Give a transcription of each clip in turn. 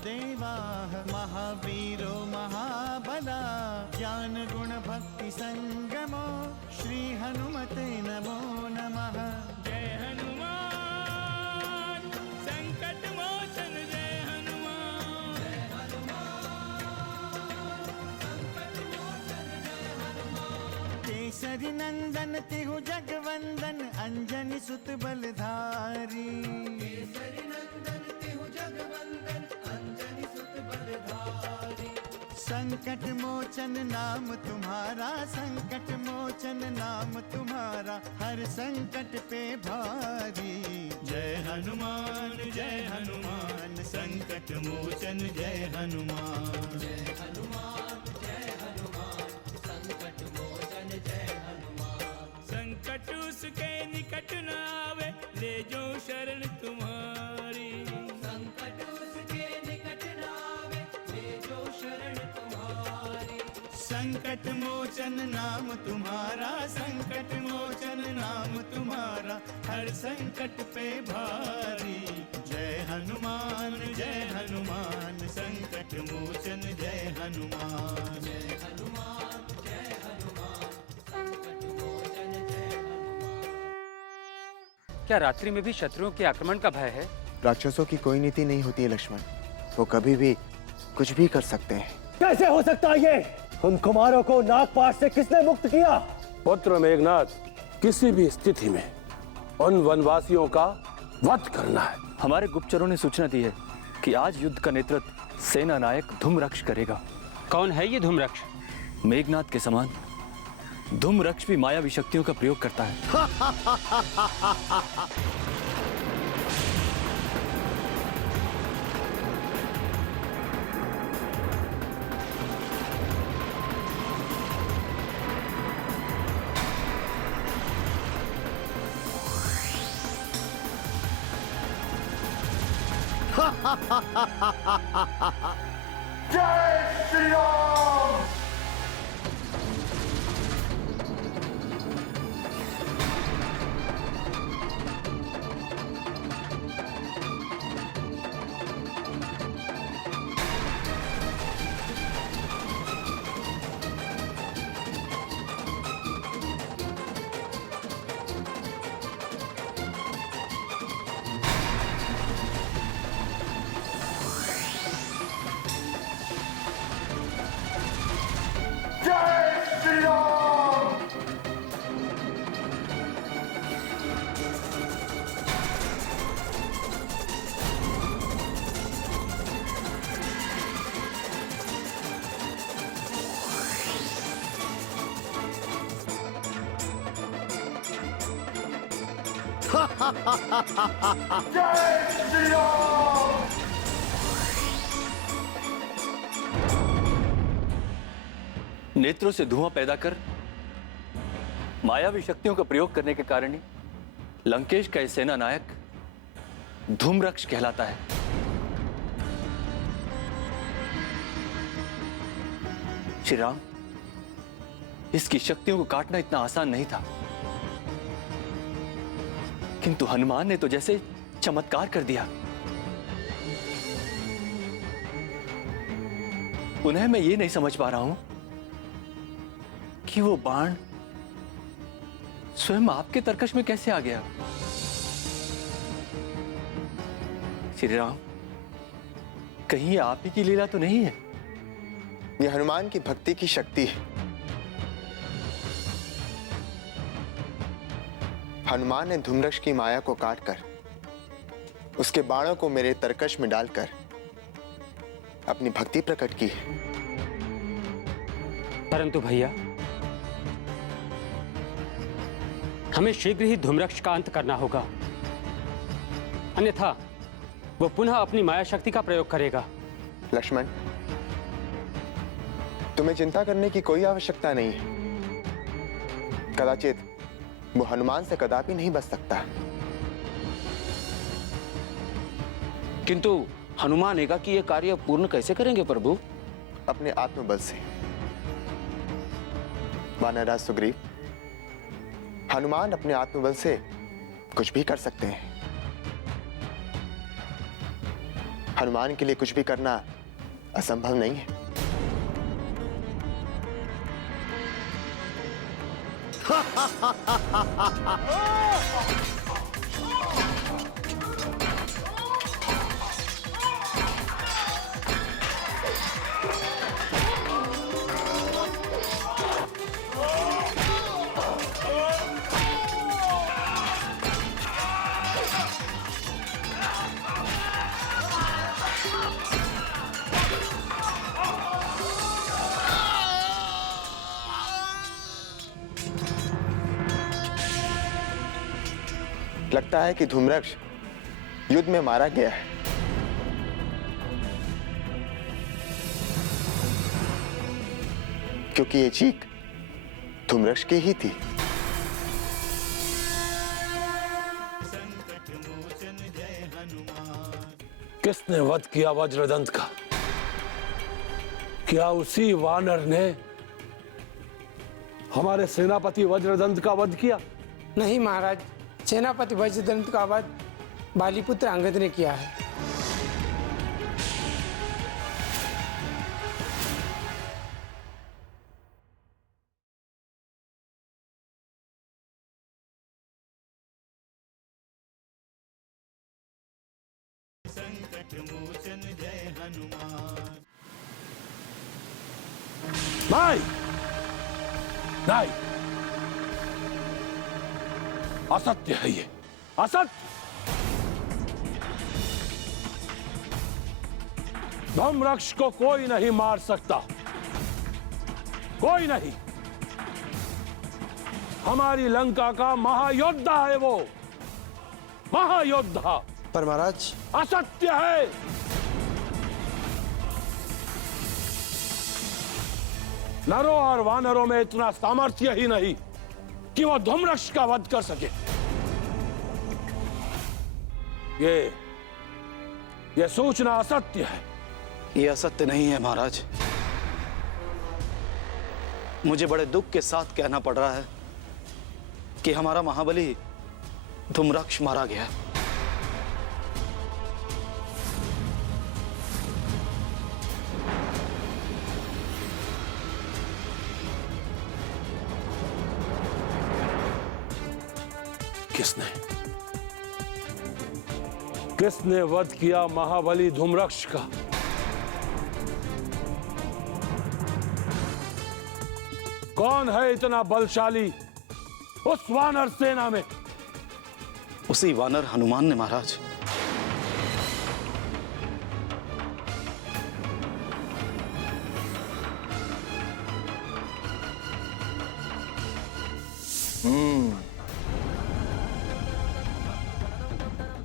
वासुदेवाः महावीरो महाबला ज्ञान गुण भक्ति संगमो श्री हनुमते नमो नमः। जय हनुमान संकट मोचन जय हनुमान। जय हनुमान संकट मोचन जय हनुमान। केसरी नंदन तिहु जगवंदन अंजनी सुत बलधारी। केसरी नंदन तिहु जगवंदन अंजनी सुत बलधारी। संकट मोचन नाम तुम्हारा संकट मोचन नाम तुम्हारा हर संकट पे भारी। जय हनुमान संकट मोचन जय हनुमान। जय हनुमान संकट मोचन जय हनुमान। संकट उसके निकट न आवे ले जो शरण तुम्हारी। संकट उसके निकट न आवे ले जो शरण तुम्हारी। संकट मोचन नाम तुम्हारा संकट मोचन नाम तुम्हारा हर संकट पे भारी। जय हनुमान संकट मोचन जय हनुमान। जय हनुमान संकट मोचन जय हनुमान। क्या रात्रि में भी शत्रुओं के आक्रमण का भय है? राक्षसों की कोई नीति नहीं होती है लक्ष्मण, वो कभी भी कुछ भी कर सकते हैं। कैसे हो सकता है ये? उन कुमारों को नागपाश से किसने मुक्त किया? पुत्र मेघनाथ, किसी भी स्थिति में उन वनवासियों का वध करना है। हमारे गुप्तचरों ने सूचना दी है कि आज युद्ध का नेतृत्व सेना नायक धूम्रक्ष करेगा। कौन है ये धूम्रक्ष? मेघनाथ के समान धूम्रक्ष भी मायावी शक्तियों का प्रयोग करता है। जय श्री राम। जय श्री राम। नेत्रों से धुआं पैदा कर मायावी शक्तियों का प्रयोग करने के कारण ही लंकेश का यह सेना नायक धूम्रक्ष कहलाता है। श्री राम, इसकी शक्तियों को काटना इतना आसान नहीं था, किंतु हनुमान ने तो जैसे चमत्कार कर दिया। पुनः मैं ये नहीं समझ पा रहा हूं कि वो बाण स्वयं आपके तरकश में कैसे आ गया। श्री राम, कहीं ये आप ही की लीला तो नहीं है? यह हनुमान की भक्ति की शक्ति है। हनुमान ने धूम्रक्ष की माया को काटकर उसके बाणों को मेरे तरकश में डालकर अपनी भक्ति प्रकट की है। परंतु भैया, हमें शीघ्र ही धूम्रक्ष का अंत करना होगा, अन्यथा वो पुनः अपनी माया शक्ति का प्रयोग करेगा। लक्ष्मण, तुम्हें चिंता करने की कोई आवश्यकता नहीं है। कदाचित वो हनुमान से कदापि नहीं बच सकता। किंतु हनुमान एकाकी ये कार्य पूर्ण कैसे करेंगे प्रभु? अपने आत्मबल से। वानरराज सुग्रीव, हनुमान अपने आत्मबल से कुछ भी कर सकते हैं। हनुमान के लिए कुछ भी करना असंभव नहीं है। लगता है कि धूम्रक्ष युद्ध में मारा गया है। क्योंकि ये चीख धूम्रक्ष की ही थी। किसने वध किया वज्रदंत का? क्या उसी वानर ने हमारे सेनापति वज्रदंत का वध किया? नहीं महाराज, सेनापति वज्रदंत का वध बालीपुत्र अंगद ने किया है। नहीं, नहीं, असत्य है ये, असत्य। धूम्रक्ष को कोई नहीं मार सकता, कोई नहीं। हमारी लंका का महायोद्धा है वो, महायोद्धा। पर महाराज, असत्य है। नरों और वानरों में इतना सामर्थ्य ही नहीं कि वो धूम्रक्ष का वध कर सके। ये सूचना असत्य है। ये असत्य नहीं है महाराज। मुझे बड़े दुख के साथ कहना पड़ रहा है कि हमारा महाबली धूम्रक्ष मारा गया। किसने वध किया महाबली धूम्रक्ष का? कौन है इतना बलशाली उस वानर सेना में? उसी वानर हनुमान ने महाराज।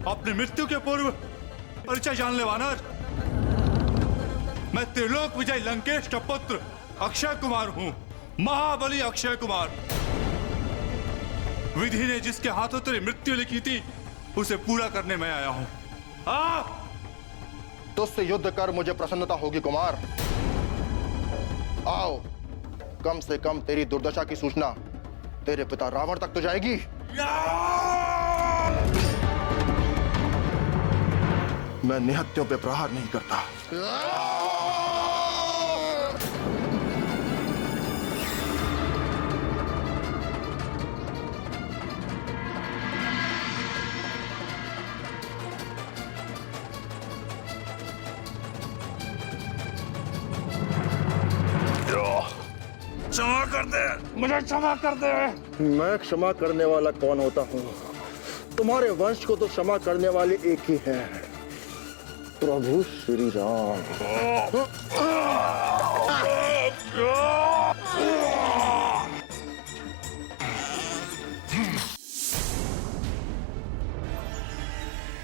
अपनी मृत्यु के पूर्व परिचय जान ले वानर। मैं त्रिलोक विजय लंकेश का पुत्र अक्षय कुमार हूं, महाबली अक्षय कुमार। विधि ने जिसके हाथों तेरी मृत्यु लिखी थी उसे पूरा करने में आया हूं। तुझसे युद्ध कर मुझे प्रसन्नता होगी कुमार। आओ, कम से कम तेरी दुर्दशा की सूचना तेरे पिता रावण तक तो जाएगी। मैं निहत्यों पे प्रहार नहीं करता। क्षमा कर दे, मुझे क्षमा कर दे। मैं क्षमा करने वाला कौन होता हूँ? तुम्हारे वंश को तो क्षमा करने वाले एक ही हैं, प्रभु श्री राम।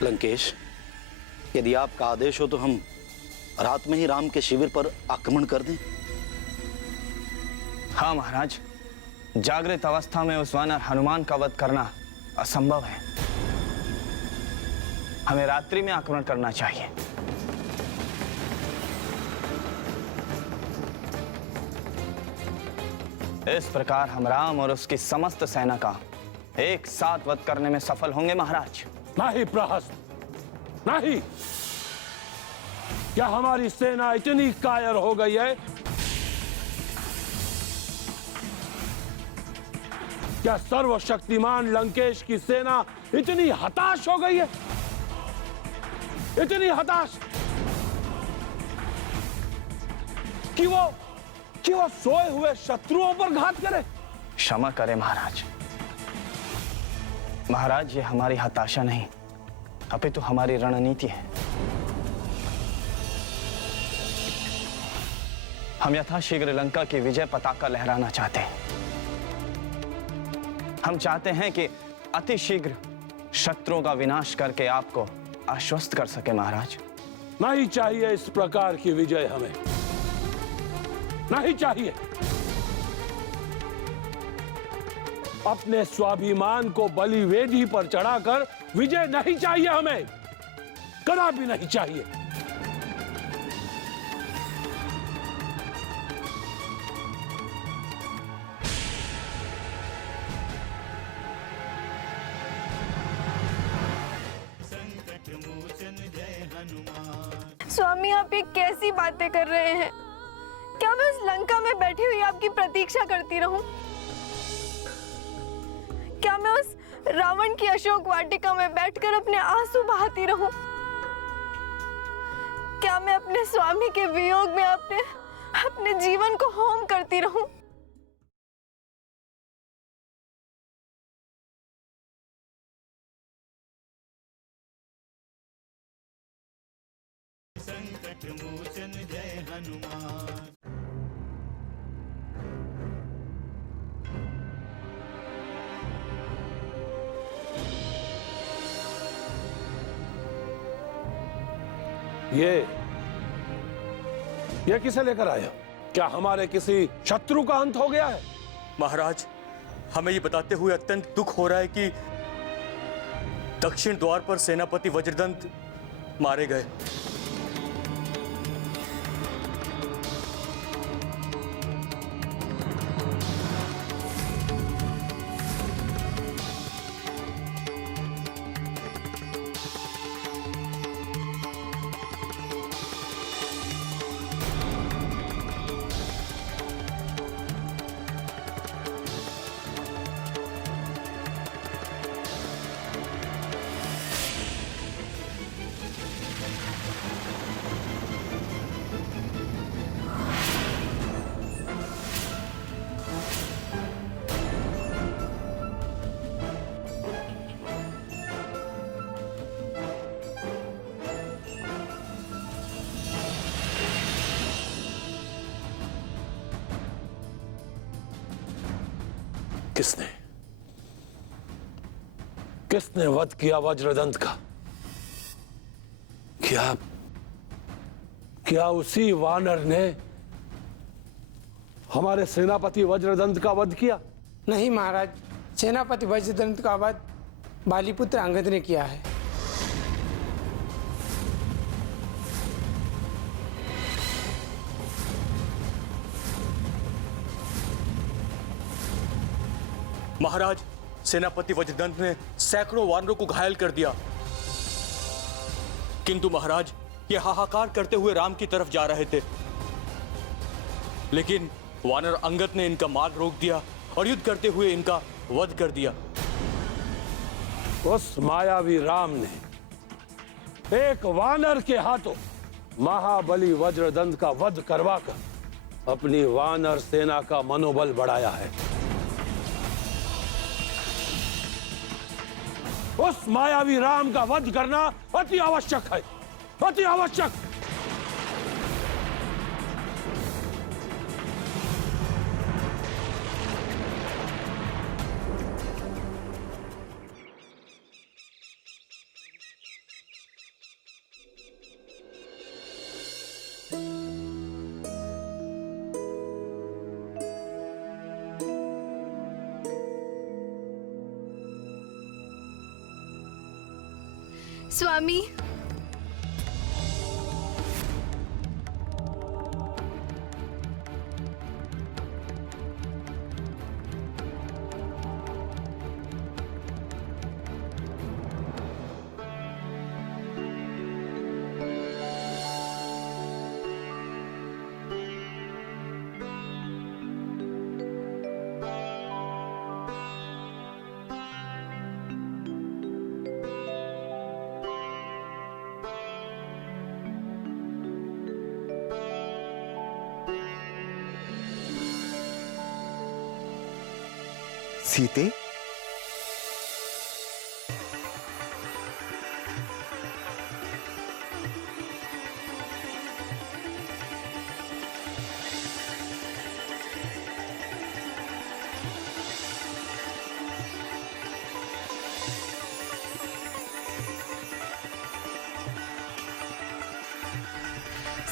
लंकेश, यदि आपका आदेश हो तो हम रात में ही राम के शिविर पर आक्रमण कर दें। हाँ महाराज, जागृत अवस्था में उस वानर हनुमान का वध करना असंभव है। हमें रात्रि में आक्रमण करना चाहिए। इस प्रकार हम राम और उसकी समस्त सेना का एक साथ वध करने में सफल होंगे महाराज। नहीं प्रहस्त, नहीं। क्या हमारी सेना इतनी कायर हो गई है? क्या सर्वशक्तिमान लंकेश की सेना इतनी हताश हो गई है? इतनी हताश कि वो सोए हुए शत्रुओं पर घात करे? क्षमा करें महाराज। महाराज, ये हमारी हताशा नहीं, अपितु हमारी रणनीति है। हम यथाशीघ्र लंका की विजय पताका लहराना चाहते हैं। हम चाहते हैं कि अति शीघ्र शत्रुओं का विनाश करके आपको आश्वस्त कर सके महाराज। नहीं चाहिए इस प्रकार की विजय, हमें नहीं चाहिए। अपने स्वाभिमान को बलि वेदी पर चढ़ाकर विजय नहीं चाहिए हमें, कदापि नहीं चाहिए। स्वामी, आप ये कैसी बातें कर रहे हैं? क्या मैं उस लंका में बैठी हुई आपकी प्रतीक्षा करती रहूं? क्या मैं उस रावण की अशोक वाटिका में बैठकर अपने आंसू बहाती रहूं? क्या मैं अपने स्वामी के वियोग में अपने जीवन को होम करती रहूं? संकट मोचन जय हनुमान। ये किसे लेकर आए हो? क्या हमारे किसी शत्रु का अंत हो गया है? महाराज, हमें ये बताते हुए अत्यंत दुख हो रहा है कि दक्षिण द्वार पर सेनापति वज्रदंत मारे गए। किसने वध किया वज्रदंत का? क्या उसी वानर ने हमारे सेनापति वज्रदंत का वध किया? नहीं महाराज, सेनापति वज्रदंत का वध बालीपुत्र अंगद ने किया है। महाराज, सेनापति वज्रदंत ने सैकड़ों वानरों को घायल कर दिया, किंतु महाराज ये हाहाकार करते हुए राम की तरफ जा रहे थे, लेकिन वानर अंगद ने इनका मार्ग रोक दिया और युद्ध करते हुए इनका वध कर दिया। उस मायावी राम ने एक वानर के हाथों महाबली वज्रदंत का वध करवाकर अपनी वानर सेना का मनोबल बढ़ाया है। उस मायावी राम का वध करना अति आवश्यक है, अति आवश्यक। स्वामी, सीते,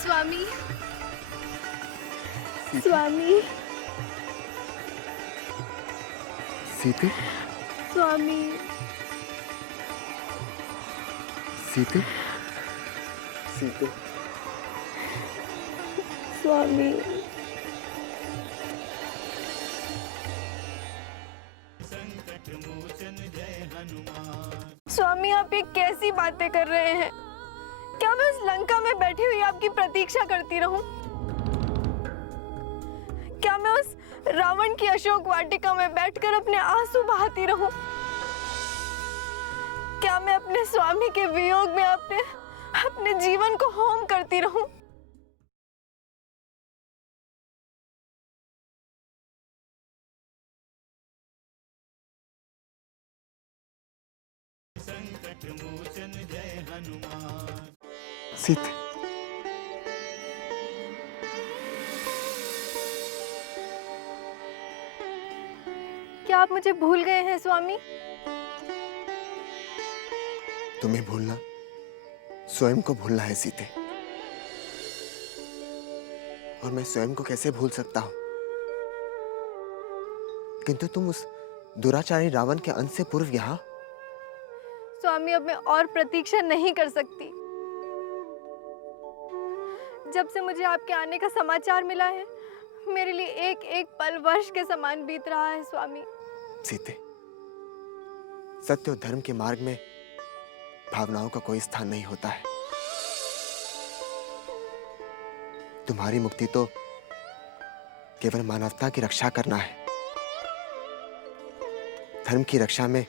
स्वामी, स्वामी, सीते, स्वामी, सीते, सीते, स्वामी। स्वामी, आप ये कैसी बातें कर रहे हैं? क्या मैं उस लंका में बैठी हुई आपकी प्रतीक्षा करती रहूं? क्या मैं उस रावण की अशोक वाटिका में बैठकर अपने आंसू बहाती रहूं? क्या मैं अपने स्वामी के वियोग में अपने जीवन को होम करती रहूं? सीते, क्या आप मुझे भूल गए हैं स्वामी? तुम्हें भूलना स्वयं को भूलना है सीते। और मैं स्वयं को कैसे भूल सकता हूं? किंतु तुम उस दुराचारी रावण के अंत से पूर्व यहाँ। स्वामी, अब मैं और प्रतीक्षा नहीं कर सकती। जब से मुझे आपके आने का समाचार मिला है, मेरे लिए एक एक पल वर्ष के समान बीत रहा है स्वामी। सीते, सत्य और धर्म के मार्ग में भावनाओं का कोई स्थान नहीं होता है। तुम्हारी मुक्ति तो केवल मानवता की रक्षा करना है। धर्म की रक्षा में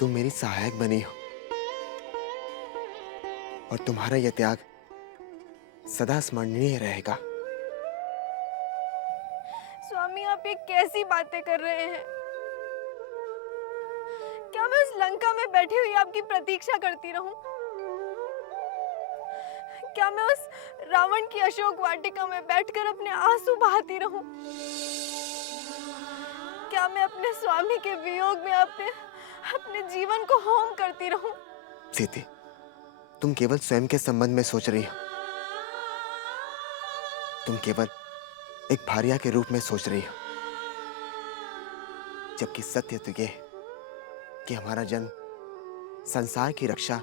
तुम मेरी सहायक बनी हो, और तुम्हारा यह त्याग सदा स्मरणीय रहेगा। स्वामी, आप ये कैसी बातें कर रहे हैं? क्या मैं उस लंका में बैठी हुई आपकी प्रतीक्षा करती रहूं? क्या मैं उस रावण की अशोक वाटिका में बैठकर अपने आंसू बहाती रहूं? क्या मैं अपने स्वामी के वियोग में अपने जीवन को होम करती रहूं? सीते, तुम केवल स्वयं के संबंध में सोच रही हो। तुम केवल एक भार्या के रूप में सोच रही हो, जबकि सत्य तो यह है कि हमारा जन्म संसार की रक्षा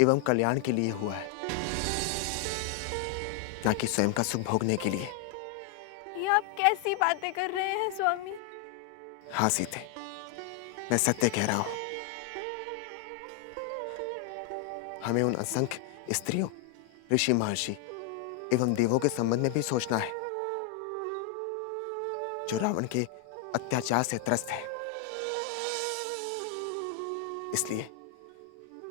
एवं कल्याण के लिए हुआ है, ना कि स्वयं का सुख भोगने के लिए। ये आप कैसी बातें कर रहे हैं स्वामी? हाँ सीते, मैं सत्य कह रहा हूं। हमें उन असंख्य स्त्रियों, ऋषि, महर्षि एवं देवों के संबंध में भी सोचना है जो रावण के अत्याचार से त्रस्त है। इसलिए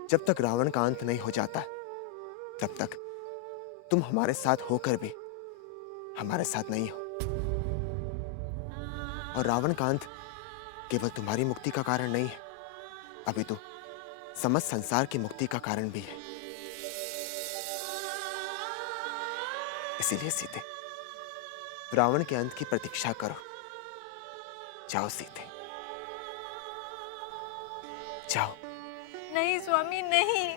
जब तक रावण का अंत नहीं हो जाता, तब तक तुम हमारे साथ होकर भी हमारे साथ नहीं हो। और रावण का अंत केवल तुम्हारी मुक्ति का कारण नहीं है, अभी तो समस्त संसार की मुक्ति का कारण भी है। इसीलिए सीते, रावण के अंत की प्रतीक्षा करो। जाओ सीते, जाओ। नहीं स्वामी, नहीं,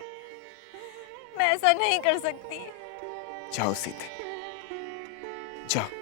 मैं ऐसा नहीं कर सकती। जाओ सीते, जाओ।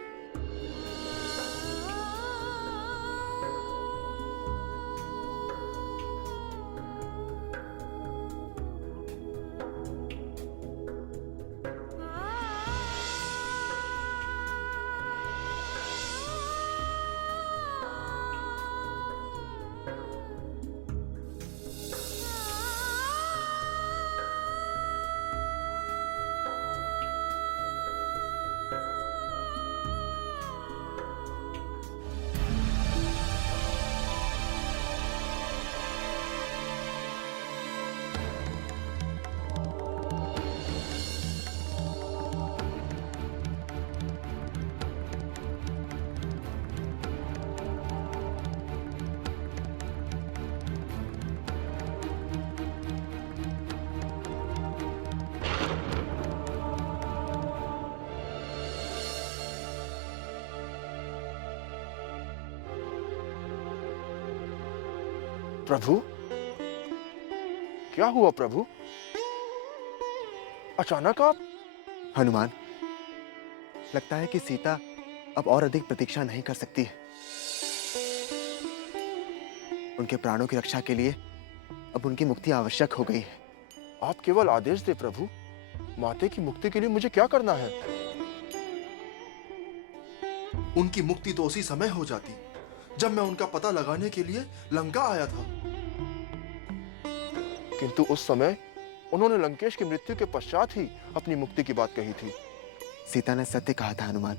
प्रभु, क्या हुआ प्रभु? अचानक आप? हनुमान, लगता है कि सीता अब और अधिक प्रतीक्षा नहीं कर सकती है। उनके प्राणों की रक्षा के लिए अब उनकी मुक्ति आवश्यक हो गई है। आप केवल आदेश दे प्रभु, माते की मुक्ति के लिए मुझे क्या करना है? उनकी मुक्ति तो उसी समय हो जाती जब मैं उनका पता लगाने के लिए लंका आया था। किंतु उस समय उन्होंने लंकेश की मृत्यु के पश्चात ही अपनी मुक्ति की बात कही थी। सीता ने सत्य कहा था हनुमान।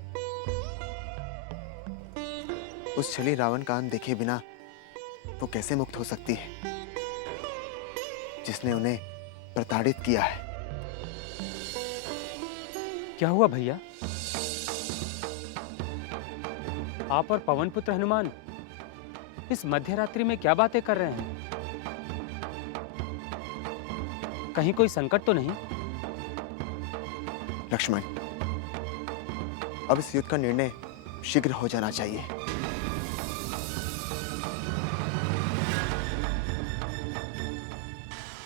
उस छली रावण का अंत देखे बिना वो कैसे मुक्त हो सकती है, जिसने उन्हें प्रताड़ित किया है। क्या हुआ भैया? आप और पवन पुत्र हनुमान इस मध्यरात्रि में क्या बातें कर रहे हैं? कहीं कोई संकट तो नहीं? लक्ष्मण, अब इस युद्ध का निर्णय शीघ्र हो जाना चाहिए।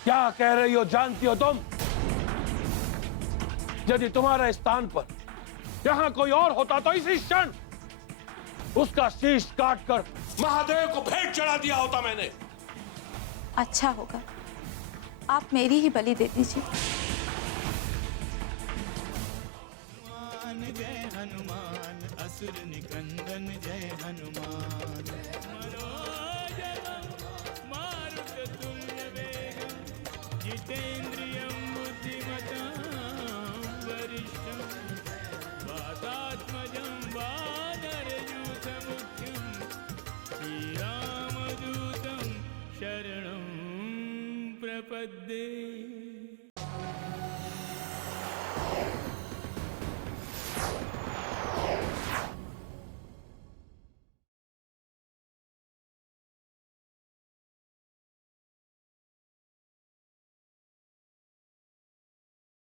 क्या कह रही हो जानती हो तुम? यदि तुम्हारे स्थान पर यहां कोई और होता तो इसी क्षण उसका शीश काटकर महादेव को भेंट चढ़ा दिया होता मैंने। अच्छा होगा, आप मेरी ही बलि दे दीजिए। जय हनुमान, असुर निकंदन जय हनुमान। मारुततुल्य वेगं, जितेन्द्रियं बुद्धिमतां वरिष्ठं, वातात्मजं वानरयूथमुख्यं, श्रीरामदूतं शरणं प्रपद्ये।